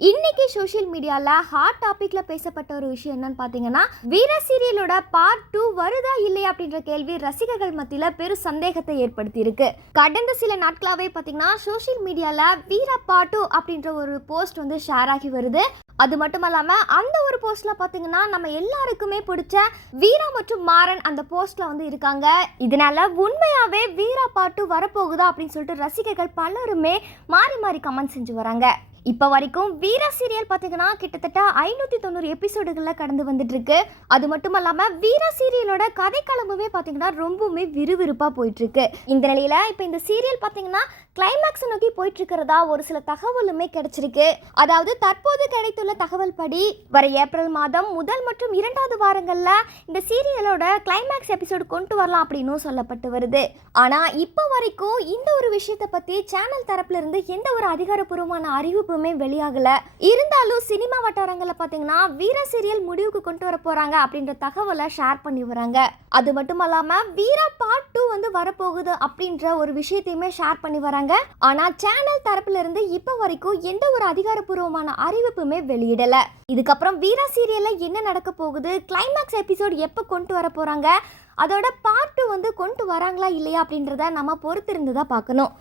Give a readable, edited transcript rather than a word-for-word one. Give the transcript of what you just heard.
இன்னைக்கு சோஷியல் மீடியாவில் ஹாட் டாப்பிக்கில் பேசப்பட்ட ஒரு விஷயம் என்னன்னு பார்த்தீங்கன்னா, வீர சீரியலோட பார்ட் 2 வருதா இல்லையா அப்படின்ற கேள்வி ரசிகர்கள் மத்தியில் பெரும் சந்தேகத்தை ஏற்படுத்தி இருக்கு. கடந்த சில நாட்களாகவே பார்த்தீங்கன்னா சோஷியல் மீடியாவில் வீர பார்ட் 2 அப்படின்ற ஒரு போஸ்ட் வந்து ஷேர் ஆகி வருது. அது மட்டும் இல்லாமல் அந்த ஒரு போஸ்ட்டில் பார்த்தீங்கன்னா நம்ம எல்லாருக்குமே பிடிச்ச வீரா மற்றும் மாறன் அந்த போஸ்ட்டில் வந்து இருக்காங்க. இதனால உண்மையாகவே வீரா பார்ட் 2 வரப்போகுதா அப்படின்னு சொல்லிட்டு ரசிகர்கள் பலருமே மாறி மாறி கமெண்ட் செஞ்சு வராங்க. இப்போ வரைக்கும் வீரா சீரியல் பார்த்தீங்கன்னா கிட்டத்தட்ட 590 எபிசோடுகளில் கடந்து வந்துட்டு இருக்கு. அது மட்டும் இல்லாமல் வீரா சீரியலோட கதைக்களமுமே பார்த்தீங்கன்னா ரொம்பவுமே விறுவிறுப்பாக போயிட்டு இருக்கு. இந்த நிலையில் இப்போ இந்த சீரியல் பார்த்தீங்கன்னா கிளைமேக்ஸ் நோக்கி போயிட்டு இருக்கிறதா ஒரு சில தகவலுமே கிடைச்சிருக்கு. அதாவது தற்போது கிடைத்துள்ள தகவல் படி வர ஏப்ரல் மாதம் முதல் மற்றும் 2வது வாரங்களில் இந்த சீரியலோட கிளைமேக்ஸ் எபிசோடு கொண்டு வரலாம் அப்படின்னு சொல்லப்பட்டு வருது. ஆனால் இப்போ வரைக்கும் இந்த ஒரு விஷயத்தை பற்றி சேனல் தரப்புல இருந்து எந்த ஒரு அதிகாரப்பூர்வமான அறிவிப்புமே வெளியாகல. இருந்தாலும் சினிமா வட்டாரங்களில் பார்த்தீங்கன்னா வீரா சீரியல் முடிவுக்கு கொண்டு வர போறாங்க அப்படின்ற தகவலை ஷேர் பண்ணி வராங்க. அது மட்டும் இல்லாமல் வீரா பார்ட் 2 வந்து வரப்போகுது அப்படின்ற ஒரு விஷயத்தையுமே ஷேர் பண்ணி வராங்க. ஆனால் சேனல் தரப்புல இருந்து இப்போ வரைக்கும் எந்த ஒரு அதிகாரப்பூர்வமான அறிவிப்புமே வெளியிடல. இதுக்கப்புறம் வீரா சீரியல்ல என்ன நடக்க போகுது, கிளைமேக்ஸ் எபிசோட் எப்போ கொண்டு வர போறாங்க, அதோட பார்ட் 2 வந்து கொண்டு வராங்களா இல்லையா அப்படின்றத நம்ம பொறுத்திருந்து தான் பார்க்கணும்.